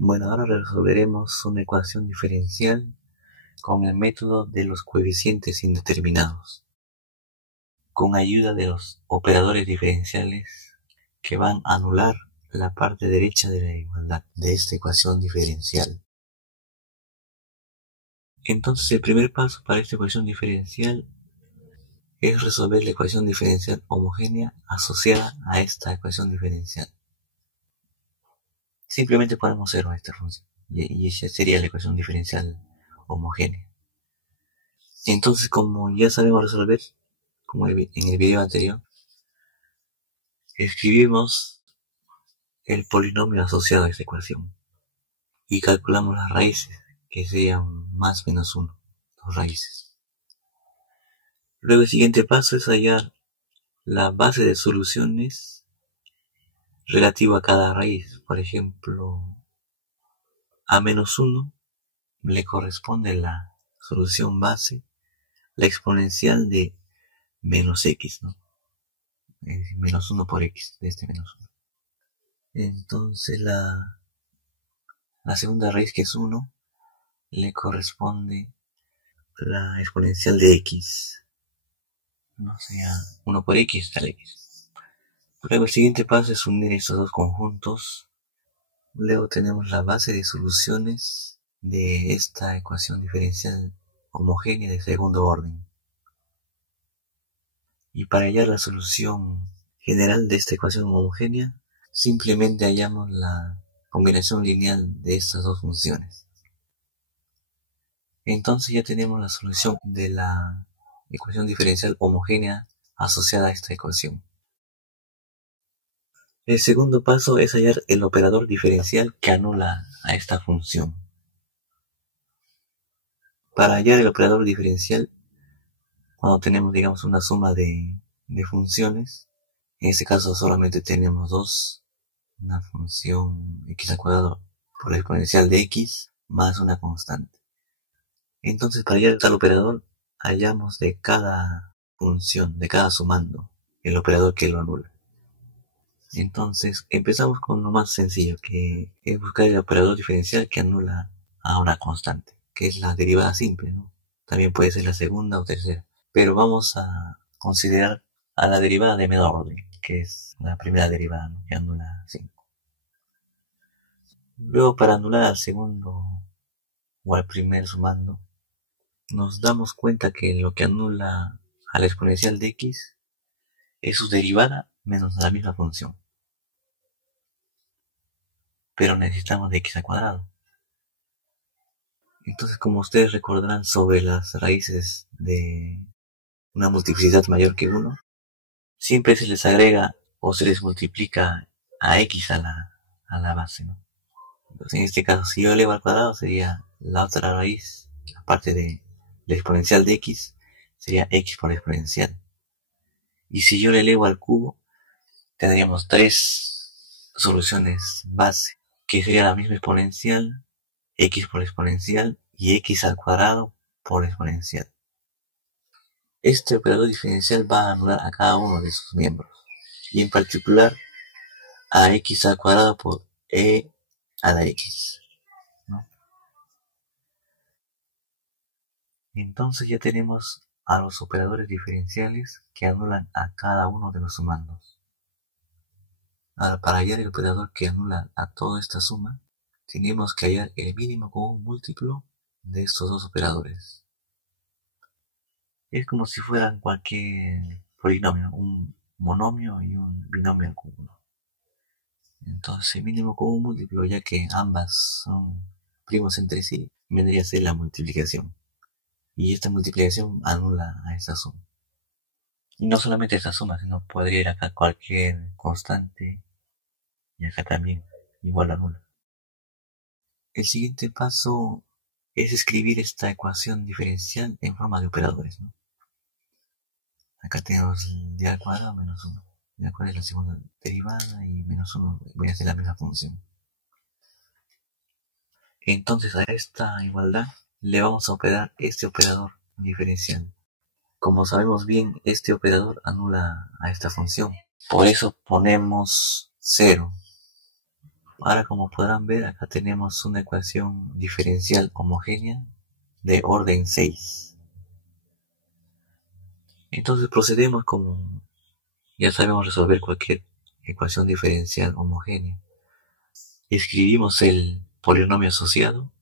Bueno, ahora resolveremos una ecuación diferencial con el método de los coeficientes indeterminados, con ayuda de los operadores diferenciales que van a anular la parte derecha de la igualdad de esta ecuación diferencial. Entonces, el primer paso para esta ecuación diferencial es resolver la ecuación diferencial homogénea asociada a esta ecuación diferencial. Simplemente ponemos 0 a esta función y esa sería la ecuación diferencial homogénea. Entonces, como ya sabemos resolver, como en el video anterior, escribimos el polinomio asociado a esta ecuación y calculamos las raíces, que serían más menos 1, 2 raíces. Luego el siguiente paso es hallar la base de soluciones relativa a cada raíz. Por ejemplo, a menos 1 le corresponde la solución base, la exponencial de menos x, ¿no? Es decir, menos 1 por x, de este menos 1. Entonces la segunda raíz, que es 1, le corresponde la exponencial de x. No sea 1 por x, tal x. Luego el siguiente paso es unir estos dos conjuntos. Luego tenemos la base de soluciones de esta ecuación diferencial homogénea de segundo orden. Y para hallar la solución general de esta ecuación homogénea, simplemente hallamos la combinación lineal de estas dos funciones. Entonces ya tenemos la solución de la ecuación diferencial homogénea asociada a esta ecuación. El segundo paso es hallar el operador diferencial que anula a esta función. Para hallar el operador diferencial, cuando tenemos, digamos, una suma de funciones, en este caso solamente tenemos dos, una función x al cuadrado por la exponencial de x más una constante. Entonces, para hallar tal operador, hallamos de cada función, de cada sumando, el operador que lo anula. Entonces, empezamos con lo más sencillo, que es buscar el operador diferencial que anula a una constante, que es la derivada simple, ¿no? También puede ser la segunda o tercera, pero vamos a considerar a la derivada de menor orden, que es la primera derivada, ¿no?, que anula 5. Luego, para anular al segundo o al primer sumando, nos damos cuenta que lo que anula a la exponencial de x es su derivada menos la misma función. Pero necesitamos de x al cuadrado. Entonces, como ustedes recordarán sobre las raíces de una multiplicidad mayor que 1, siempre se les agrega o se les multiplica a x a la base, ¿no? Entonces, en este caso, si yo elevo al cuadrado, sería la otra raíz, aparte de la exponencial de x, sería x por la exponencial. Y si yo le elevo al cubo, tendríamos 3 soluciones base, que sería la misma exponencial, x por exponencial y x al cuadrado por exponencial. Este operador diferencial va a anular a cada uno de sus miembros, y en particular a x al cuadrado por e a la x, ¿no? Entonces ya tenemos a los operadores diferenciales que anulan a cada uno de los sumandos. Ahora, para hallar el operador que anula a toda esta suma, tenemos que hallar el mínimo común múltiplo de estos dos operadores. Es como si fueran cualquier polinomio, un monomio y un binomio al cubo. Entonces, el mínimo común múltiplo, ya que ambas son primos entre sí, vendría a ser la multiplicación. Y esta multiplicación anula a esta suma. Y no solamente esta suma, sino podría ir acá cualquier constante y acá también igual anula. El siguiente paso es escribir esta ecuación diferencial en forma de operadores, ¿no? Acá tenemos d al cuadrado menos 1. D cuál es la segunda derivada y menos 1 voy a hacer la misma función. Entonces a esta igualdad le vamos a operar este operador diferencial. Como sabemos bien, este operador anula a esta función. Por eso ponemos 0. Ahora, como podrán ver, acá tenemos una ecuación diferencial homogénea de orden 6. Entonces procedemos como ya sabemos resolver cualquier ecuación diferencial homogénea. Escribimos el polinomio asociado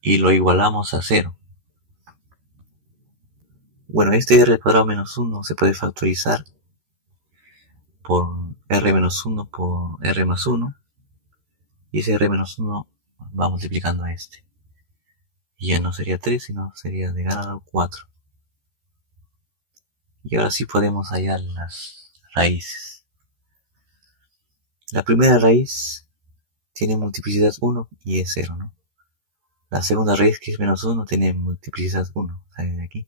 y lo igualamos a 0. Bueno, este r cuadrado menos 1 se puede factorizar por r menos 1 por r más 1, y ese r menos 1 va multiplicando a este. Y ya no sería 3, sino sería de grado 4. Y ahora sí podemos hallar las raíces. La primera raíz tiene multiplicidad 1 y es 0, ¿no? La segunda raíz, que es menos 1, tiene multiplicidad 1, sale de aquí.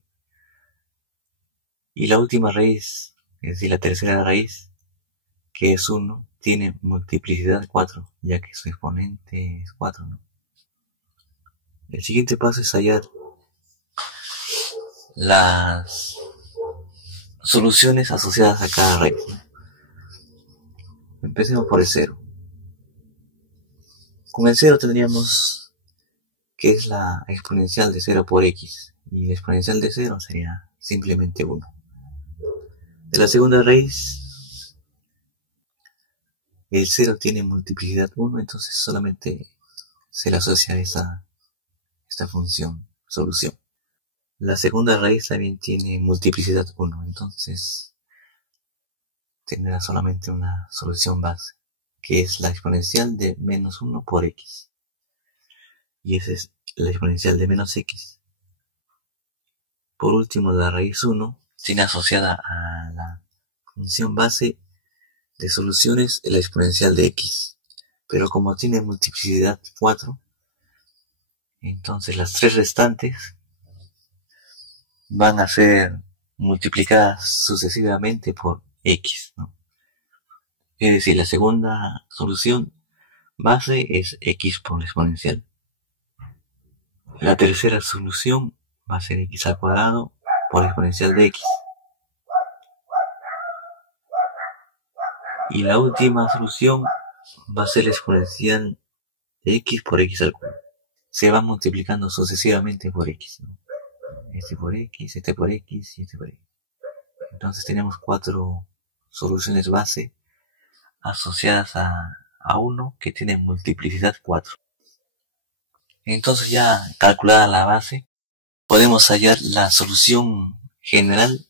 Y la última raíz, es decir, la tercera raíz, que es 1, tiene multiplicidad 4, ya que su exponente es 4, ¿no? El siguiente paso es hallar las soluciones asociadas a cada raíz, ¿no? Empecemos por el 0. Con el 0 tendríamos que es la exponencial de 0 por x, y la exponencial de 0 sería simplemente 1. De la segunda raíz, el 0 tiene multiplicidad 1, entonces solamente se le asocia a esta función, solución. La segunda raíz también tiene multiplicidad 1, entonces tendrá solamente una solución base, que es la exponencial de menos 1 por x. Y esa es la exponencial de menos x. Por último, la raíz 1 tiene asociada a la función base de soluciones la exponencial de x. Pero como tiene multiplicidad 4, entonces las tres restantes van a ser multiplicadas sucesivamente por x, ¿no? Es decir, la segunda solución base es x por la exponencial. La tercera solución va a ser x al cuadrado por la exponencial de x. Y la última solución va a ser la exponencial de x por x al cuadrado. Se va multiplicando sucesivamente por x, ¿no? Este por x, este por x y este por x. Entonces tenemos 4 soluciones base asociadas a 1 que tiene multiplicidad 4. Entonces, ya calculada la base, podemos hallar la solución general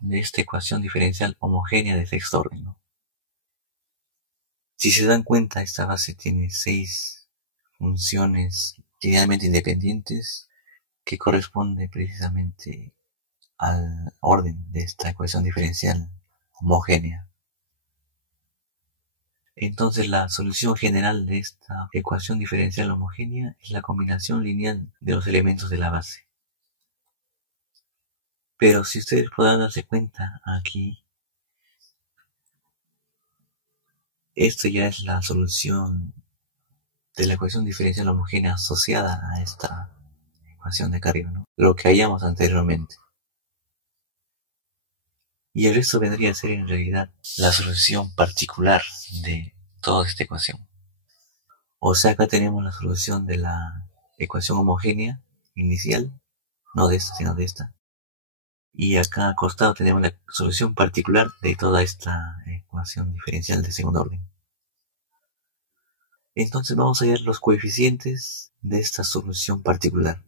de esta ecuación diferencial homogénea de sexto orden, ¿no? Si se dan cuenta, esta base tiene 6 funciones linealmente independientes que corresponde precisamente al orden de esta ecuación diferencial homogénea. Entonces, la solución general de esta ecuación diferencial homogénea es la combinación lineal de los elementos de la base. Pero si ustedes podrán darse cuenta aquí, esto ya es la solución de la ecuación diferencial homogénea asociada a esta ecuación de acá arriba, ¿no? Lo que hallamos anteriormente. Y el resto vendría a ser en realidad la solución particular de toda esta ecuación. O sea, acá tenemos la solución de la ecuación homogénea inicial, no de esta, sino de esta. Y acá al costado tenemos la solución particular de toda esta ecuación diferencial de segundo orden. Entonces vamos a hallar los coeficientes de esta solución particular.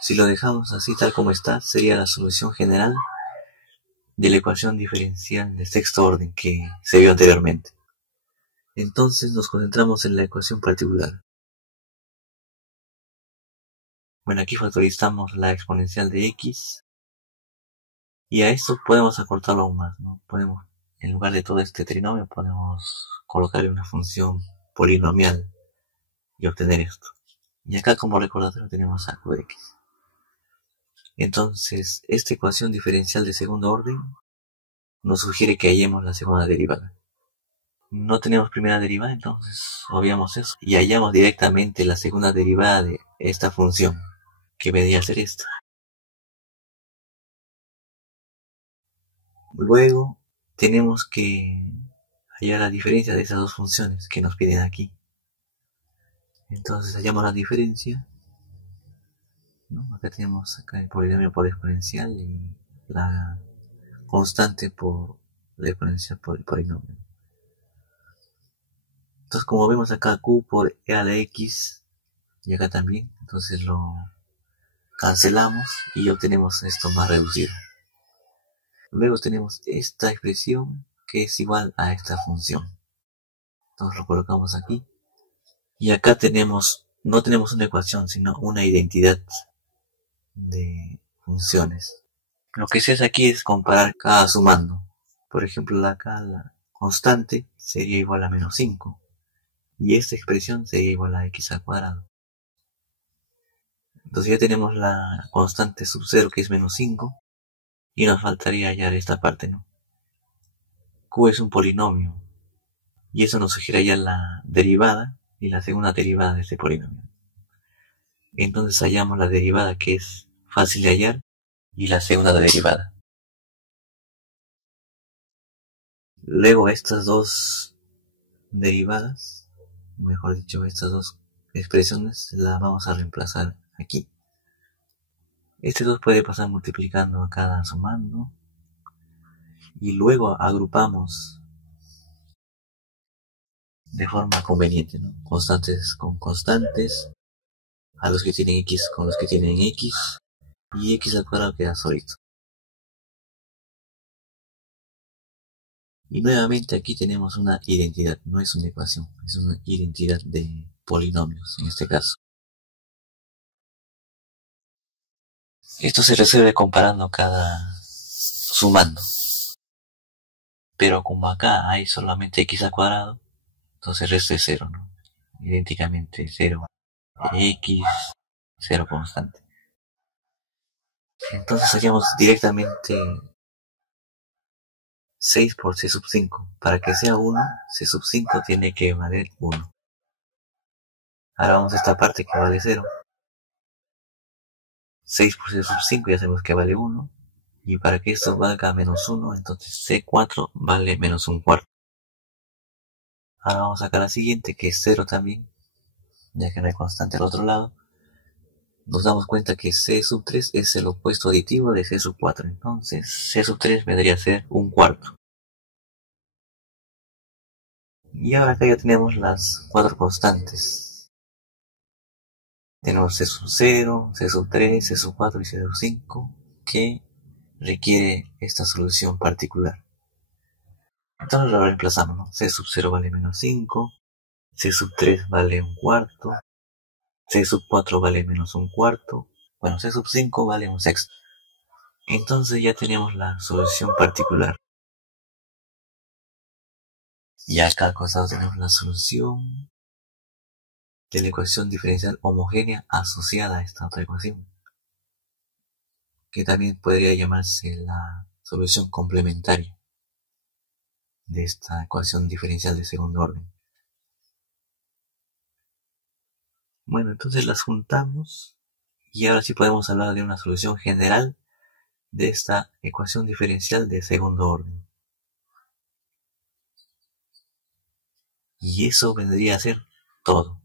Si lo dejamos así tal como está, sería la solución general de la ecuación diferencial de sexto orden que se vio anteriormente. Entonces nos concentramos en la ecuación particular. Bueno, aquí factorizamos la exponencial de x. Y a esto podemos acortarlo aún más, ¿no? Podemos, en lugar de todo este trinomio, podemos colocarle una función polinomial y obtener esto. Y acá como recordatorio tenemos a q de x. Entonces, esta ecuación diferencial de segundo orden nos sugiere que hallemos la segunda derivada. No tenemos primera derivada, entonces obviamos eso y hallamos directamente la segunda derivada de esta función, que vendría a ser esta. Luego tenemos que hallar la diferencia de esas dos funciones que nos piden aquí. Entonces hallamos la diferencia, ¿no? Acá tenemos el polinomio por exponencial y la constante por la exponencial por el polinomio. Entonces, como vemos acá, q por e a la x, y acá también, entonces lo cancelamos y obtenemos esto más reducido. Luego tenemos esta expresión que es igual a esta función. Entonces lo colocamos aquí. Y acá no tenemos una ecuación, sino una identidad de funciones. Lo que se hace aquí es comparar cada sumando. Por ejemplo, acá la constante sería igual a menos 5. Y esta expresión sería igual a x al cuadrado. Entonces ya tenemos la constante sub 0 que es menos 5. Y nos faltaría hallar esta parte, ¿no? Q es un polinomio. Y eso nos sugiere hallar la derivada y la segunda derivada de este polinomio. Entonces hallamos la derivada, que es fácil de hallar, y la segunda derivada. Luego estas dos derivadas, mejor dicho, estas dos expresiones las vamos a reemplazar aquí. Este 2 puede pasar multiplicando a cada sumando. Y luego agrupamos de forma conveniente, ¿no? Constantes con constantes, a los que tienen x con los que tienen x, y x al cuadrado queda solito. Y nuevamente aquí tenemos una identidad, no es una ecuación, es una identidad de polinomios en este caso. Esto se resuelve comparando cada sumando. Pero como acá hay solamente x al cuadrado, entonces el resto es 0, ¿no? Idénticamente 0 x, 0 constante. Entonces hallamos directamente 6 por c sub 5. Para que sea 1, c sub 5 tiene que valer 1. Ahora vamos a esta parte que vale 0. 6 por c sub 5 ya sabemos que vale 1. Y para que esto valga menos 1, entonces c4 vale menos 1/4. Ahora vamos a sacar la siguiente, que es 0 también, ya que no hay constante al otro lado. Nos damos cuenta que c sub 3 es el opuesto aditivo de c sub 4. Entonces c sub 3 vendría a ser 1/4. Y ahora acá ya tenemos las 4 constantes. Tenemos c sub 0, c sub 3, c sub 4 y c sub 5, que requiere esta solución particular. Entonces lo reemplazamos, ¿no? C sub 0 vale menos 5, c sub 3 vale 1/4, c sub 4 vale menos 1/4, bueno, c sub 5 vale 1/6. Entonces ya tenemos la solución particular. Y acá al costado tenemos la solución de la ecuación diferencial homogénea asociada a esta otra ecuación, que también podría llamarse la solución complementaria de esta ecuación diferencial de segundo orden. Bueno, entonces las juntamos y ahora sí podemos hablar de una solución general de esta ecuación diferencial de segundo orden. Y eso vendría a ser todo.